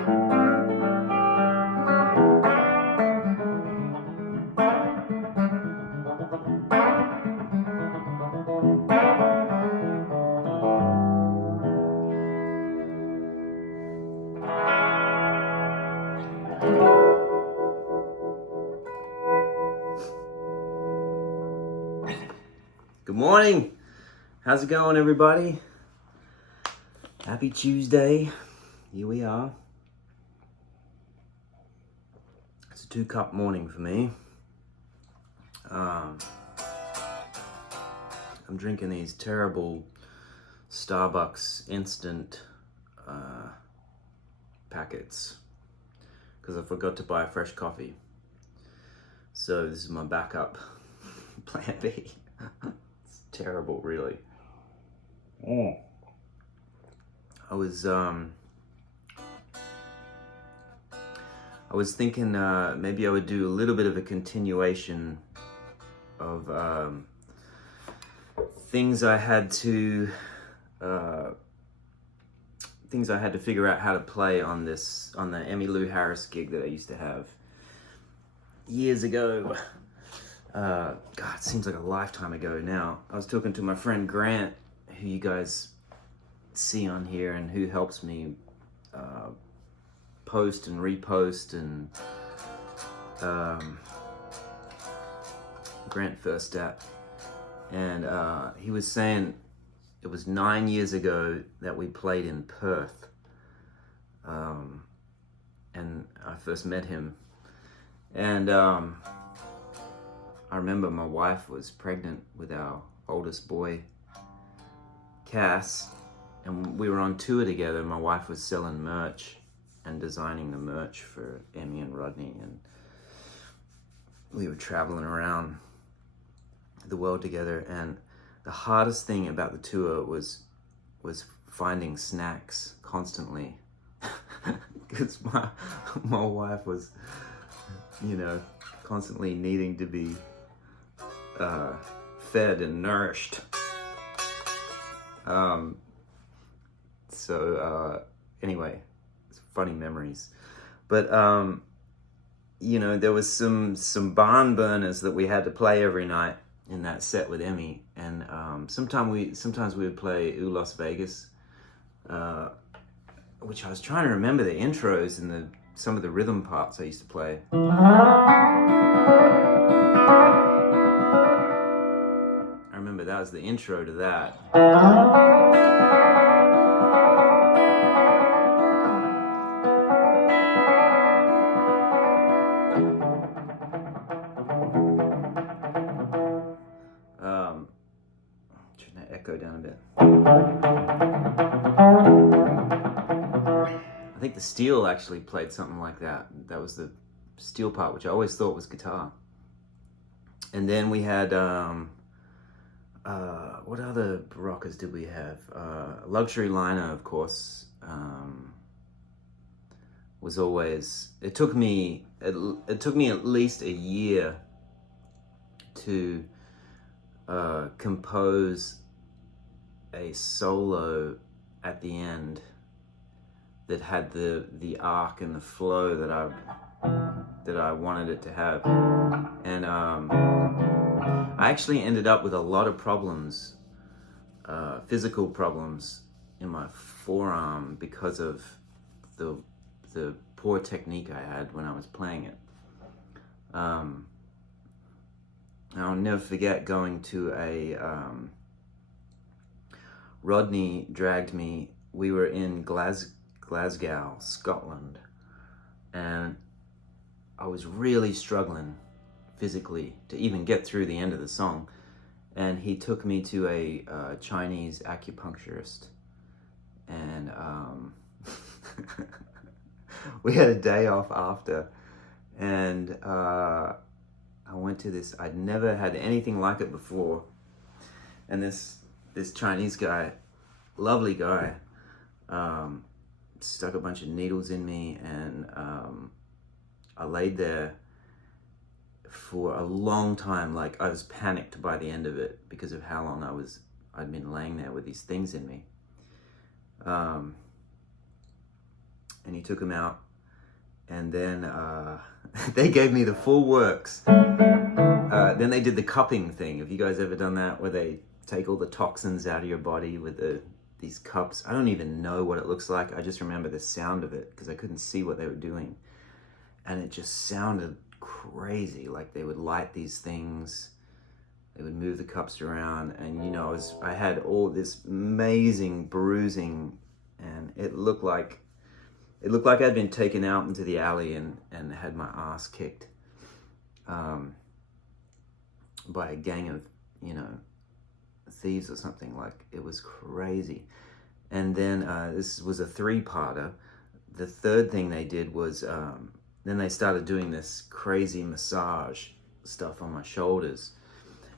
Good morning. How's it going, everybody? Happy Tuesday. Here we are. It's a 2-cup morning for me. I'm drinking these terrible Starbucks instant packets because I forgot to buy fresh coffee. So this is my backup plan B. It's terrible, really. I was thinking maybe I would do a little bit of a continuation of things I had to figure out how to play on the Emmylou Harris gig that I used to have years ago. God, it seems like a lifetime ago now. I was talking to my friend Grant, who you guys see on here and who helps me post and repost, and Grant First Step. And he was saying it was 9 years ago that we played in Perth. And I first met him. And I remember my wife was pregnant with our oldest boy, Cass, and we were on tour together. My wife was selling merch and designing the merch for Emmy and Rodney, and we were traveling around the world together. And the hardest thing about the tour was finding snacks constantly, because my wife was, constantly needing to be fed and nourished. Anyway, it's funny memories. But there was some barn burners that we had to play every night in that set with Emmy, and sometimes we would play Ooh Las Vegas, which I was trying to remember the intros and some of the rhythm parts I used to play. I remember that was the intro to that. Turn that echo down a bit. I think the steel actually played something like that. That was the steel part, which I always thought was guitar. And then we had, what other rockers did we have? Luxury Liner, of course, was always, it took me at least a year to compose a solo at the end that had the arc and the flow that I wanted it to have. And I actually ended up with a lot of problems, physical problems in my forearm because of the poor technique I had when I was playing it. I'll never forget going to Rodney dragged me, we were in Glasgow, Scotland, and I was really struggling physically to even get through the end of the song, and he took me to a Chinese acupuncturist, and we had a day off after, and I went to this, I'd never had anything like it before, and this Chinese guy, lovely guy, stuck a bunch of needles in me, and I laid there for a long time. Like, I was panicked by the end of it because of how long I'd been laying there with these things in me. and he took them out, and then they gave me the full works. Then they did the cupping thing. Have you guys ever done that, where they take all the toxins out of your body with these cups? I don't even know what it looks like. I just remember the sound of it because I couldn't see what they were doing, and it just sounded crazy. Like they would light these things, they would move the cups around, and you know, I had all this amazing bruising, and it looked like I'd been taken out into the alley and had my ass kicked by a gang of, you know, thieves or something. Like, it was crazy. And then this was a 3-parter. The third thing they did was then they started doing this crazy massage stuff on my shoulders,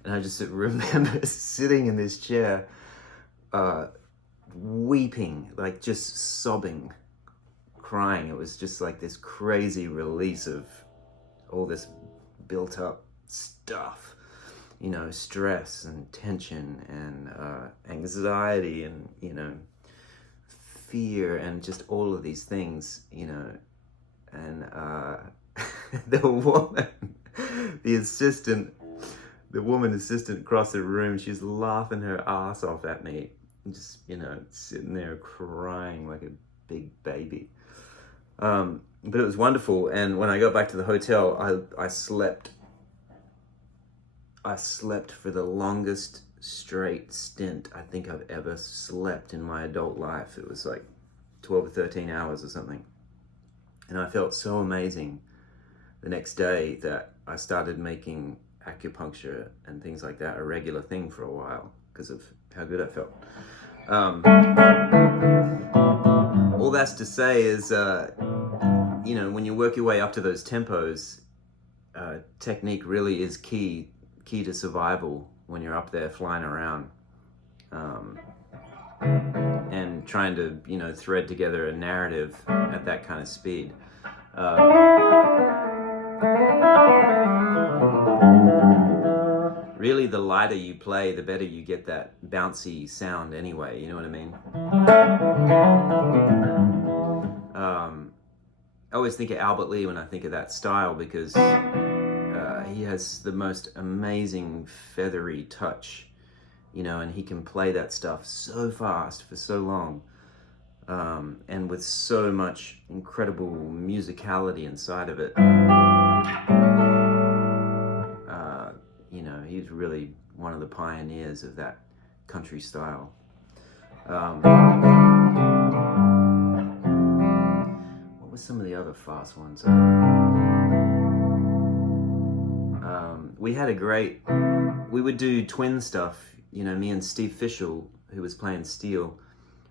and I just remember sitting in this chair weeping, like just sobbing, crying. It was just like this crazy release of all this built up stuff, you know, stress and tension and anxiety and, you know, fear and just all of these things, you know. And the woman assistant across the room, she's laughing her ass off at me, just, you know, sitting there crying like a big baby. But it was wonderful. And when I got back to the hotel, I slept for the longest straight stint I think I've ever slept in my adult life. It was like 12 or 13 hours or something. And I felt so amazing the next day that I started making acupuncture and things like that a regular thing for a while because of how good I felt. All that's to say is, you know, when you work your way up to those tempos, technique really is key to survival when you're up there flying around and trying to, you know, thread together a narrative at that kind of speed. Really, the lighter you play, the better you get that bouncy sound anyway, you know what I mean? I always think of Albert Lee when I think of that style because he has the most amazing feathery touch, you know, and he can play that stuff so fast for so long, and with so much incredible musicality inside of it. You know, he's really one of the pioneers of that country style. What were some of the other fast ones? We would do twin stuff, you know, me and Steve Fishel, who was playing steel,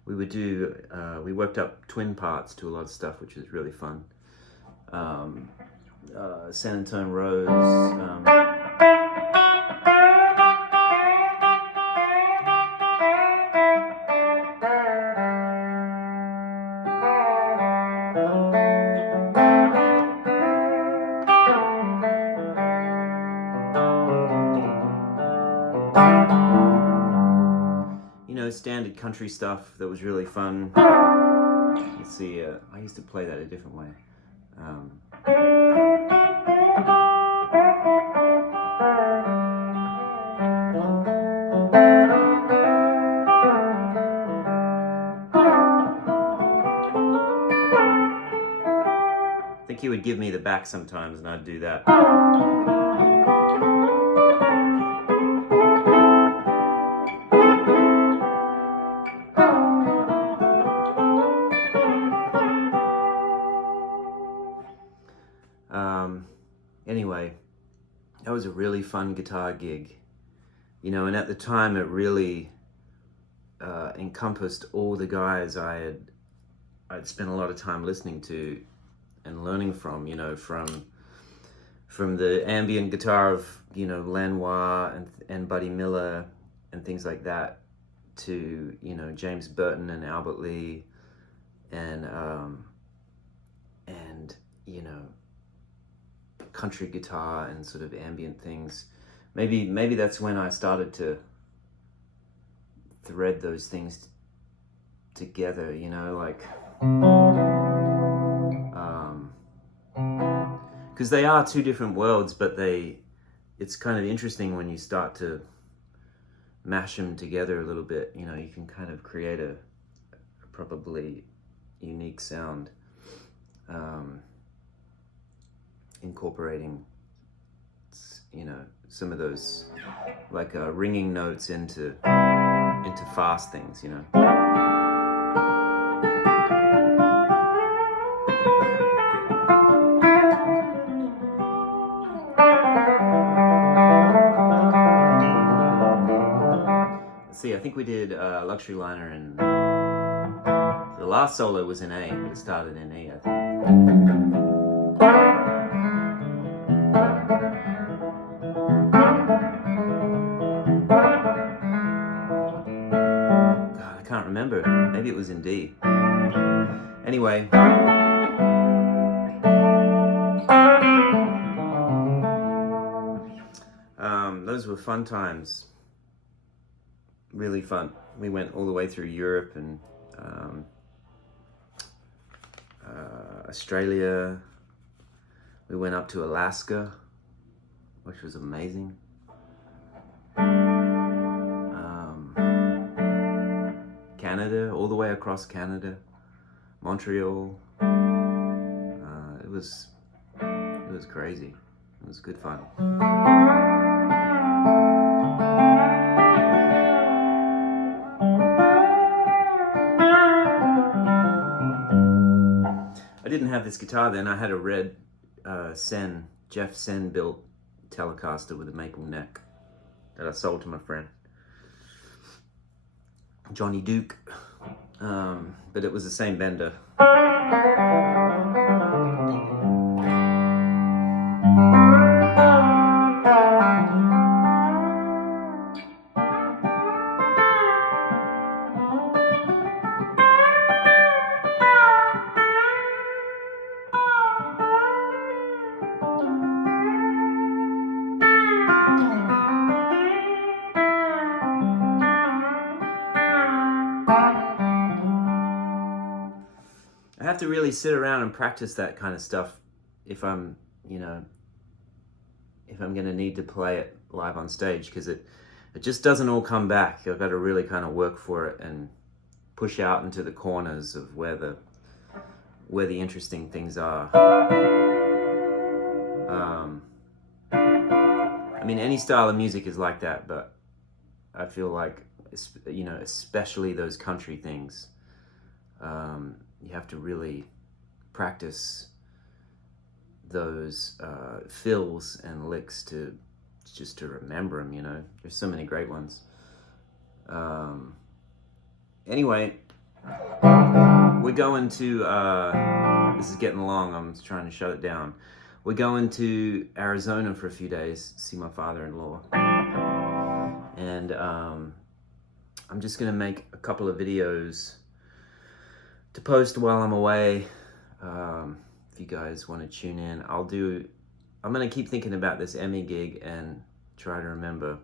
we worked up twin parts to a lot of stuff, which was really fun. San Antonio Rose, you know, standard country stuff that was really fun. Let's see, I used to play that a different way. I think he would give me the back sometimes and I'd do that. Anyway, that was a really fun guitar gig, you know, and at the time it really encompassed all the guys I'd spent a lot of time listening to and learning from, you know, from the ambient guitar of, you know, Lanois and Buddy Miller and things like that, to, you know, James Burton and Albert Lee and you know, country guitar and sort of ambient things. Maybe that's when I started to thread those things together, you know, like because they are two different worlds, but it's kind of interesting when you start to mash them together a little bit. You know, you can kind of create a probably unique sound, incorporating, you know, some of those like ringing notes into fast things, you know. See, I think we did Luxury Liner, and the last solo was in A, but it started in E, I think. God, I can't remember. Maybe it was in D. Anyway. Those were fun times. Really fun. We went all the way through Europe and Australia. We went up to Alaska, which was amazing. Canada, all the way across Canada, Montreal. It was crazy. It was good fun. I didn't have this guitar then. I had a red Jeff Sen built Telecaster with a maple neck that I sold to my friend Johnny Duke, but it was the same bender. I have to really sit around and practice that kind of stuff if I'm, you know, if I'm going to need to play it live on stage, because it just doesn't all come back. I've got to really kind of work for it and push out into the corners of where the interesting things are. I mean, any style of music is like that, but I feel like, you know, especially those country things, you have to really practice those fills and licks just to remember them, you know. There's so many great ones. Anyway, we're going to, this is getting long, I'm trying to shut it down. We're going to Arizona for a few days, see my father-in-law. And I'm just gonna make a couple of videos to post while I'm away. If you guys want to tune in, I'm gonna keep thinking about this Emmy gig and try to remember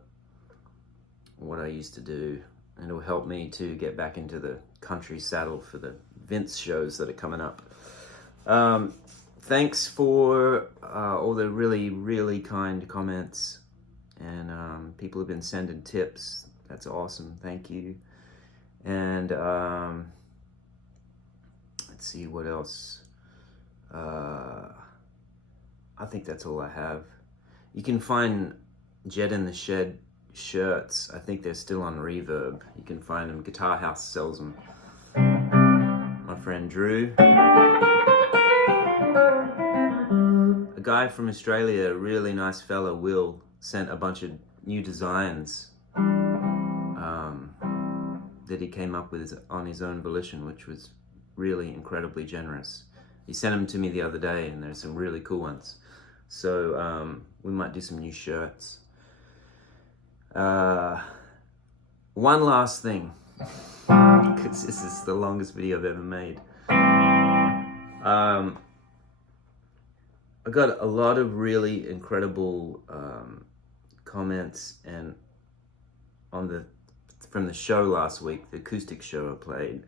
what I used to do, and it'll help me to get back into the country saddle for the Vince shows that are coming up. Thanks for all the really, really kind comments, and people have been sending tips. That's awesome, thank you. And let's see what else. I think that's all I have. You can find Jedd in the Shed shirts. I think they're still on Reverb. You can find them. Guitar House sells them. My friend Drew. A guy from Australia, a really nice fella, Will, sent a bunch of new designs that he came up with on his own volition, which was really incredibly generous. He sent them to me the other day, and there's some really cool ones. So we might do some new shirts. One last thing, because this is the longest video I've ever made. I got a lot of really incredible comments and from the show last week, the acoustic show I played,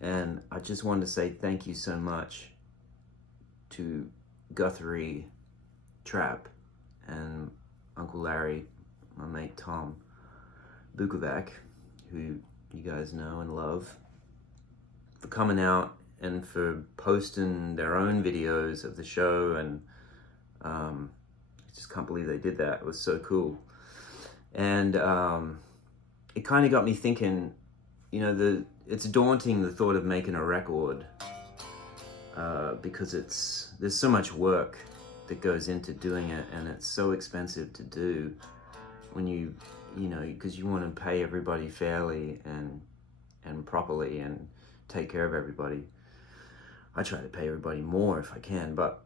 and I just wanted to say thank you so much to Guthrie Trap, and Uncle Larry, my mate Tom Bukovac, who you guys know and love, for coming out and for posting their own videos of the show. And I just can't believe they did that. It was so cool. And it kind of got me thinking, you know, it's daunting, the thought of making a record, because there's so much work that goes into doing it, and it's so expensive to do when you know, because you want to pay everybody fairly and properly and take care of everybody. I try to pay everybody more if I can, but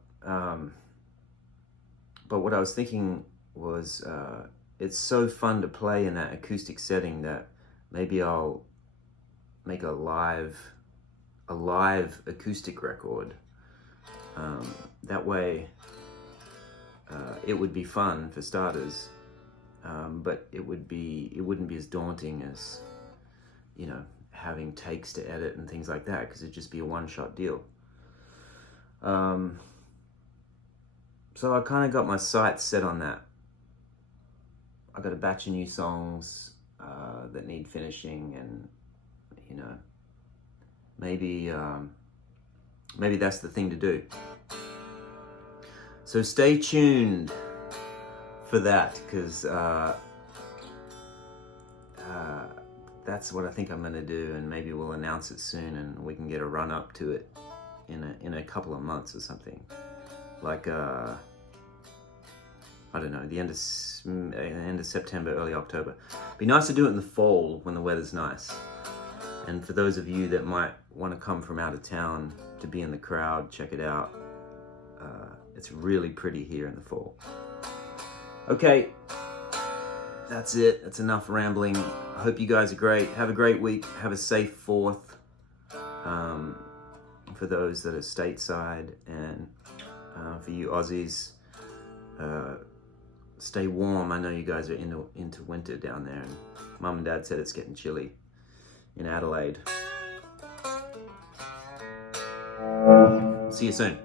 what I was thinking was, it's so fun to play in that acoustic setting that maybe I'll make a live acoustic record. That way, it would be fun for starters, but it wouldn't be as daunting as, you know, having takes to edit and things like that, because it'd just be a one-shot deal. So I kind of got my sights set on that. I got a batch of new songs that need finishing, and, you know, maybe that's the thing to do. So stay tuned for that, because that's what I think I'm going to do, and maybe we'll announce it soon, and we can get a run up to it in a couple of months or something. Like I don't know, the end of September, early October. Be nice to do it in the fall when the weather's nice. And for those of you that might want to come from out of town to be in the crowd, check it out. It's really pretty here in the fall. Okay, that's it. That's enough rambling. I hope you guys are great. Have a great week. Have a safe 4th. For those that are stateside, and for you Aussies, stay warm. I know you guys are into winter down there, and Mum and Dad said it's getting chilly in Adelaide. See you soon.